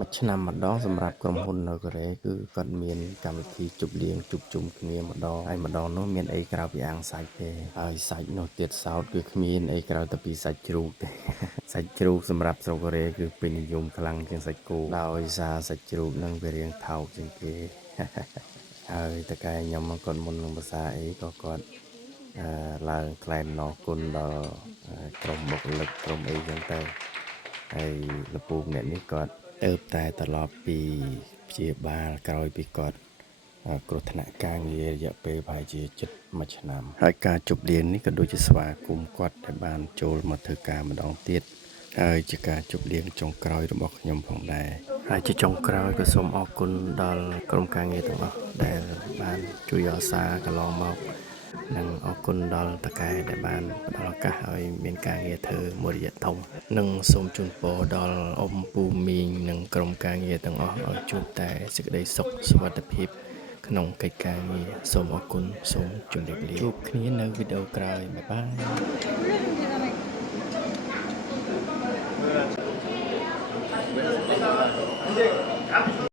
មួយឆ្នាំម្ដងសម្រាប់ក្រុមហ៊ុននៅកូរ៉េគឺគាត់មានកម្មវិធីជប់លៀងជួបជុំគ្នាម្ដងហើយម្ដងនោះមានអីក្រៅពីអាំងសាច់ទេហើយសាច់នោះទៀតសោតគឺគ្មានអីក្រៅតែពីសាច់ជ្រូកទេសាច់ជ្រូកសម្រាប់ស្រុកកូរ៉េគឺពេញនិយមខ្លាំងជាងសាច់គោដោយសារសាច់ជ្រូកនឹងវារាងថោកជាងគេហើយតកែខ្ញុំគាត់មុននឹងភាសាអីក៏គាត់ឡើងថ្លែងអំណរគុណដល់ក្រុមបុគ្គលិកក្រុមអីចឹងទៅហើយលពូម្នាក់នេះគាត់ទៅតែត្រឡប់ពីព្យាបាលក្រោយពីគាត់គ្រោះថ្នាក់ការងាររយៈពេលប្រហែលជាជិត1ឆ្នាំហើយការជប់លៀងនេះក៏ដូចជាស្វាគមន៍គាត់ដែលបានចូលមកធ្វើការម្ដងទៀតហើយជាការជប់លៀងចុងក្រោយរបស់ខ្ញុំផងដែរហើយជាចុងក្រោយក៏សូមអរគុណដល់ក្រុមការងារទាំងអស់ដែលបានជួយអសាកន្លងមកនិងអរគុណដល់តកែដែលបានផ្ដល់ឱកាសឲ្យមានការងារធ្វើមួយរយៈធំនិងសូមជូនពរដល់អ៊ំពូមីងនិងក្រុមការងារទាំងអស់ឲ្យជួបតែសេចក្តីសុខសុវត្ថិភាពក្នុងកិច្ចការងារសូមអរគុណសូមជម្រាបលាជួបគ្នានៅវីដេអូក្រោយបាយបាយ